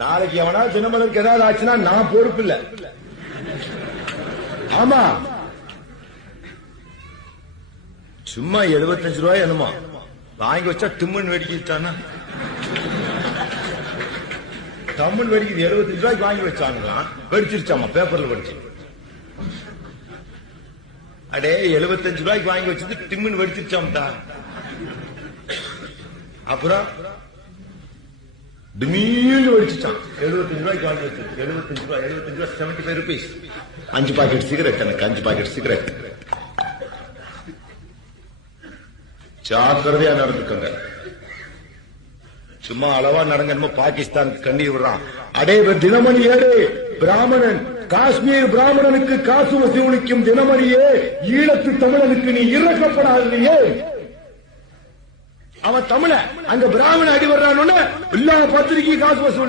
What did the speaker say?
நாளைக்கு எவனா தினமலருக்கு ஏதாவது ஆச்சுன்னா நான் பொறுப்பு இல்ல. ஆமா, சும்மா 75 ரூபாய் என்னமா வாங்கி வச்சா டிம்மன் வெடிக்கிட்டானா? டம்மன் வெடிக்குது. 75 ரூபாய்க்கு வாங்கி வச்சாங்க, வெடிச்சிருச்சாமா, பேப்பர்ல வெடிச்சு. அடே 75 ரூபாய்க்கு வாங்கி வச்சது டிம்மன் வெடிச்சிருச்சாம்டா. அப்புறம் திடீர்னு வெடிச்சுட்டான். 75 ரூபாய்க்கு வாங்கி வச்சது. 75 ரூபாய் 75 ரூபீஸ். 5 packet cigarette. எனக்கு 5 பாக்கெட் சிகரெட். ஜாக்கிரதையா நடந்துக்கங்க. சும்மா அளவா நடங்க. பாகிஸ்தானுக்கு கண்ணீர் விடுறான். அடே தினமணி ஏடு பிராமணன், காஷ்மீர் பிராமணனுக்கு காசு வசூலிக்கும் தினமணியே, ஈழத்து தமிழனுக்கு நீ இறக்கப்படாதே. அவன் தமிழ அங்க பிராமண அடி வர்றான்னு எல்லா பத்திரிகையும் காசு வசூல்.